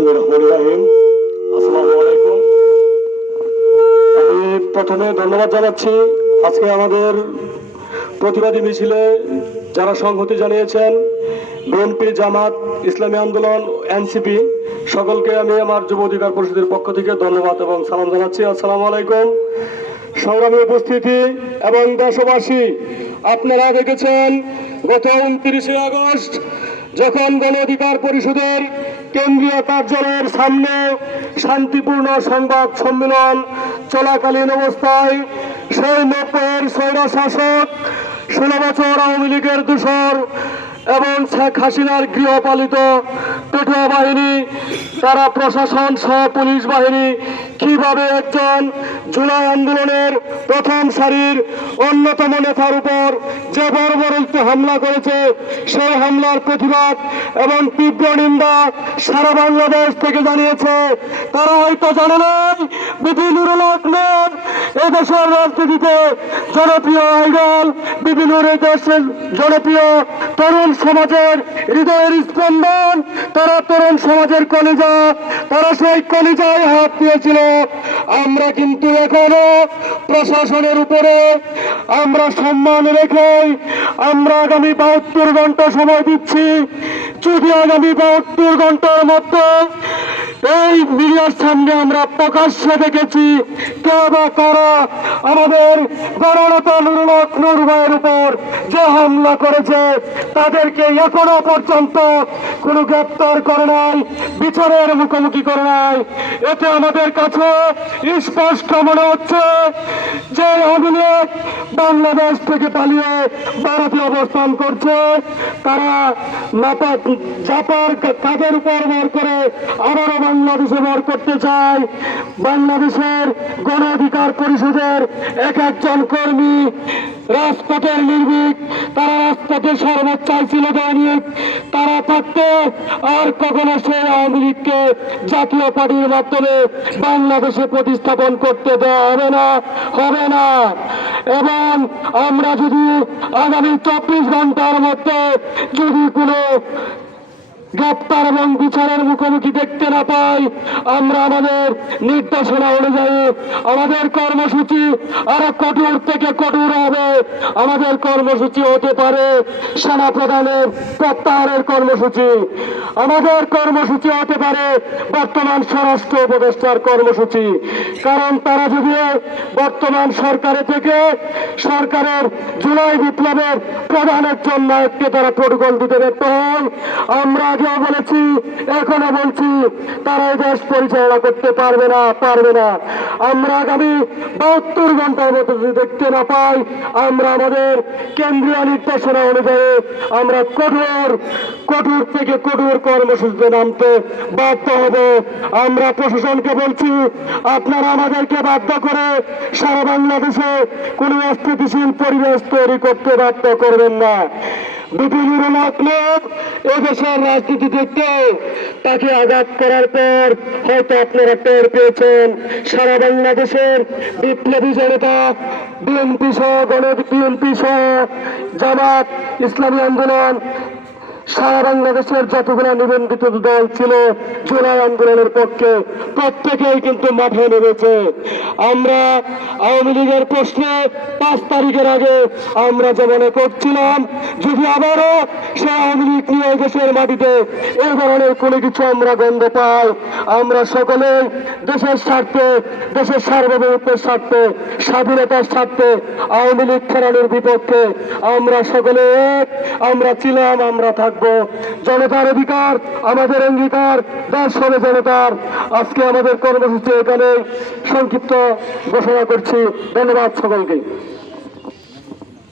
বিসমিল্লাহির রহমানির রহিম। আসসালামু আলাইকুম। আমি প্রথমে ধন্যবাদ জানাচ্ছি আজকে আমাদের প্রতিবাদী মিছিলে যারা সংহতি জানিয়েছেন, বিএনপি, জামাত, ইসলামী আন্দোলন, এনসিপি, সকলকে আমি আমার যুব অধিকার পরিষদের পক্ষ থেকে ধন্যবাদ এবং সালাম জানাচ্ছি। আসসালামু আলাইকুম। সংগ্রামী উপস্থিতি এবং দেশবাসী, আপনারা দেখেছেন গত 29শে আগস্ট যখন গণ অধিকার পরিষদের কেন্দ্রীয় কার্যালয়ের সামনে শান্তিপূর্ণ সংবাদ সম্মেলন চলাকালীন অবস্থায় সেই 90-এর স্বৈরশাসক 16 বছর আওয়ামী লীগের দূষর এবং শেখ হাসিনার গৃহপালিত পেটুয়া বাহিনী, তারা প্রশাসন সহ পুলিশ বাহিনী কিভাবে একজন জুলাই আন্দোলনের প্রথম সারির অন্যতম নেতার উপর যে বর্বরোচিত হামলা করেছে, সেই হামলার প্রতিবাদ এবং তীব্র নিন্দা সারা বাংলাদেশ থেকে জানিয়েছে। তারা হয়তো জানে নাই বিপিনুরুল হক নূর এদেশের রাজনীতিতে জনপ্রিয় আইডল, বিপিনুর দেশের জনপ্রিয় তরুণ সমাজের হৃদয়ের স্পন্দন, তারা তরুণ সমাজের কলিজা, তারা সেই কলিজায় হাত দিয়েছিল। আমরা কিন্তু এখনো প্রশাসনের উপরে আমরা সম্মান রেখে আমরা আগামী 72 ঘন্টা সময় দিচ্ছি। যদি আগামী 72 ঘন্টার মধ্যে এই মিডিয়ার সামনে আমরা প্রকাশ্যে দেখেছি কে বা কারা আমাদের গণনেতা নুরুল হক নূর ভাইয়ের উপর যে হামলা করেছে, তাদেরকে এখনো পর্যন্ত কোনো গ্রেপ্তার করে নাই, বিচারের মুখোমুখি করে নাই। এতে আমাদের কাছে স্পষ্ট মনে হচ্ছে যে আওয়ামী লীগ বাংলাদেশ থেকে পালিয়ে ভারতে অবস্থান করছে। তারা জাপার কাঁধের উপর ভর করে আবারও বাংলাদেশে ভর করতে চায়। বাংলাদেশের গণ অধিকার পরিষদের একজন কর্মী রাজপথের নির্ভীক, তারা রাজপথে সর্বোচ্চ ছিল দৈনিক, তারা থাকতে আর কখনো সেই আওয়ামী লীগকে জাতীয় পার্টির মাধ্যমে বাংলাদেশে প্রতিস্থাপন করতে দেওয়া হবে না, হবে না। এবং আমরা যদি আগামী 24 ঘন্টার মধ্যে যদি কোনো গ্রেপ্তার এবং বিচারের মুখোমুখি দেখতে না পাই, আমরা আমাদের নির্দেশনা অনুযায়ী আমাদের কর্মসূচি আরো কঠোর থেকে কঠোর হবে। আমাদের কর্মসূচি হতে পারে সেনা প্রধানের প্রত্যাহারের কর্মসূচি, আমাদের কর্মসূচি হতে পারে বর্তমান স্বরাষ্ট্র উপদেষ্টার কর্মসূচি। কারণ তারা যদি বর্তমান সরকারে থেকে সরকারের জুলাই বিপ্লবের প্রধানের জন্য একটি তারা প্রোটোকল দিতে ব্যর্থ হয়, আমরা আগেও বলেছি এখনো বলছি তারা এই দেশ পরিচালনা করতে পারবে না, পারবে না। আমরা আগামী 72 ঘন্টার মধ্যে যদি দেখতে না পাই, আমরা আমাদের কেন্দ্রীয় নির্দেশনা অনুযায়ী আমরা কঠোর থেকে কঠোর কর্মসূচিতে নামতে বাধ্য হব। আমরা প্রশাসনকে বলছি, আপনারা আমাদেরকে বাধ্য করে সারা বাংলাদেশে কোনো অস্থিতিশীল পরিবেশ তৈরি করতে বাধ্য করবেন না। বিপিনুরুল হক নূর এদেশের রাজনীতি দেখতে তাকে আঘাত করার পর হয়তো আপনারা টের পেয়েছেন সারা বাংলাদেশের বিপ্লবী জনতা, বিএনপি সহ বিএনপি সহ জামাত, ইসলামী আন্দোলন, সারা বাংলাদেশের যতগুলো নিবন্ধিত দল ছিল জুলাই আন্দোলনের পক্ষে, প্রত্যেকেই কিন্তু মাঠে নেমেছে। আমরা আওয়ামী লীগের প্রশ্নে 5 তারিখের আগে আমরা যে মনে করছিলাম যদি আবারও সে আওয়ামী লীগ নিয়ে দেশের মাটিতে এই ধরনের কোনো কিছু আমরা গন্ধ পাই, আমরা সকলেই দেশের স্বার্থে, দেশের সার্বভৌমত্বের স্বার্থে, স্বাধীনতার স্বার্থে আওয়ামী লীগ ফেরানোর বিপক্ষে আমরা সকলে এক, আমরা ছিলাম, আমরা থাকবো। জনতার অধিকার আমাদের অঙ্গীকার, দেশ হবে জনতার। আজকে আমাদের কর্মসূচি এখানে সংক্ষিপ্ত ঘোষণা করছি। ধন্যবাদ সকলকে।